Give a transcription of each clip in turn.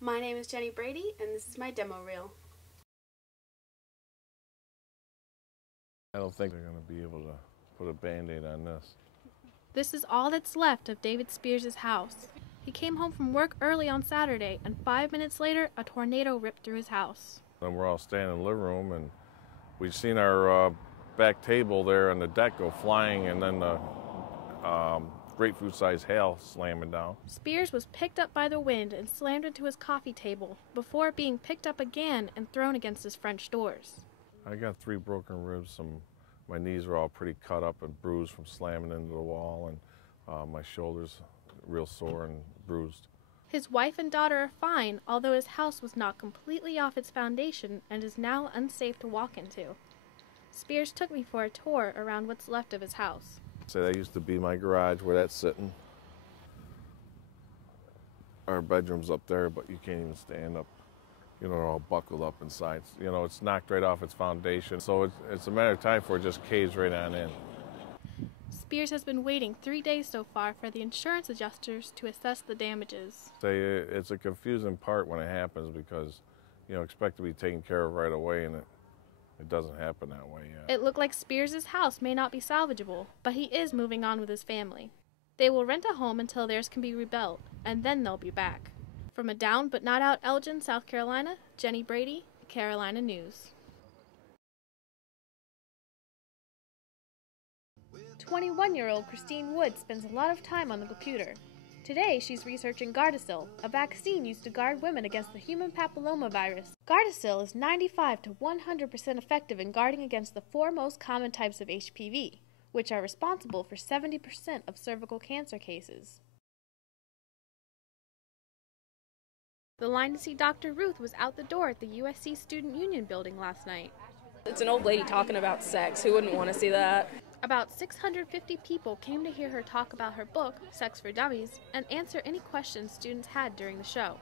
My name is Jenny Brady, and this is my demo reel. I don't think they're going to be able to put a Band-Aid on this. This is all that's left of David Spears' house. He came home from work early on Saturday, and 5 minutes later, a tornado ripped through his house. And we're all standing in the living room, and we've seen our back table there on the deck go flying, and then the grapefruit-sized hail slamming down. Spears was picked up by the wind and slammed into his coffee table before being picked up again and thrown against his French doors. I got 3 broken ribs. My knees were all pretty cut up and bruised from slamming into the wall, and my shoulders real sore and bruised. His wife and daughter are fine, although his house was knocked completely off its foundation and is now unsafe to walk into. Spears took me for a tour around what's left of his house. So that used to be my garage where that's sitting. Our bedroom's up there, but you can't even stand up. You know, they're all buckled up inside. You know, it's knocked right off its foundation. So it's a matter of time before it just caves right on in. Spears has been waiting 3 days so far for the insurance adjusters to assess the damages. It's a confusing part when it happens because, you know, expect to be taken care of right away, and it doesn't happen that way yet. It looked like Spears' house may not be salvageable, but he is moving on with his family. They will rent a home until theirs can be rebuilt, and then they'll be back. From a down but not out Elgin, South Carolina, Jenny Brady, Carolina News. 21-year-old Christine Wood spends a lot of time on the computer. Today, she's researching Gardasil, a vaccine used to guard women against the human papillomavirus. Gardasil is 95 to 100% effective in guarding against the 4 most common types of HPV, which are responsible for 70% of cervical cancer cases. The line to see Dr. Ruth was out the door at the USC Student Union building last night. It's an old lady talking about sex. Who wouldn't want to see that? About 650 people came to hear her talk about her book, Sex for Dummies, and answer any questions students had during the show.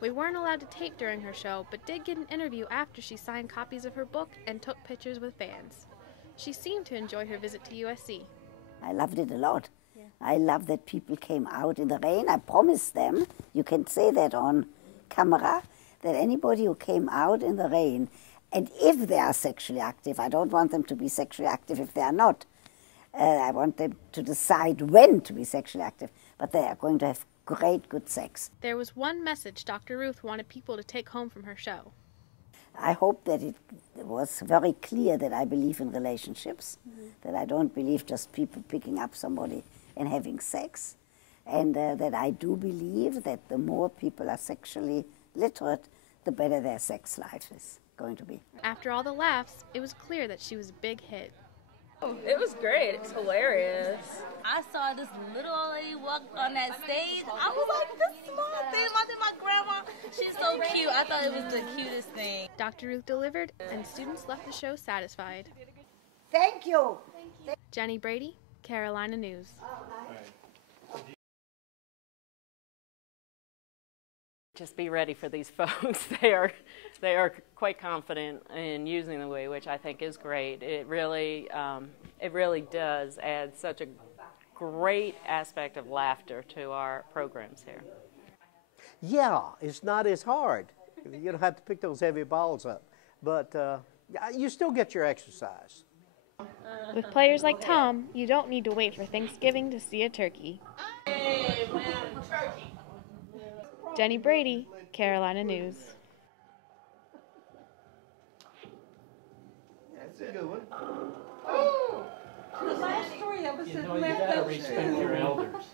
We weren't allowed to tape during her show, but did get an interview after she signed copies of her book and took pictures with fans. She seemed to enjoy her visit to USC. I loved it a lot. Yeah. I love that people came out in the rain. I promised them, you can say that on camera, that anybody who came out in the rain, and if they are sexually active, I don't want them to be sexually active if they are not. I want them to decide when to be sexually active, but they are going to have great, good sex. There was one message Dr. Ruth wanted people to take home from her show. I hope that it was very clear that I believe in relationships, that I don't believe just people picking up somebody and having sex, and that I do believe that the more people are sexually literate, the better their sex life is going to be. After all the laughs, it was clear that she was a big hit. It was great. It's hilarious. I saw this little old lady walk on that stage. I was like, this small thing, my grandma. She's so cute. I thought it was the cutest thing. Dr. Ruth delivered, and students left the show satisfied. Thank you. Jenny Brady, Carolina News. Just be ready for these folks. They are quite confident in using the way, which I think is great. It really does add such a great aspect of laughter to our programs here. Yeah, it's not as hard. You don't have to pick those heavy balls up, but you still get your exercise. With players like Tom, you don't need to wait for Thanksgiving to see a turkey. Hey, man, turkey. Jenny Brady, Carolina News. That's a good one. Oh, the last 3 of us have left those. Respect your elders.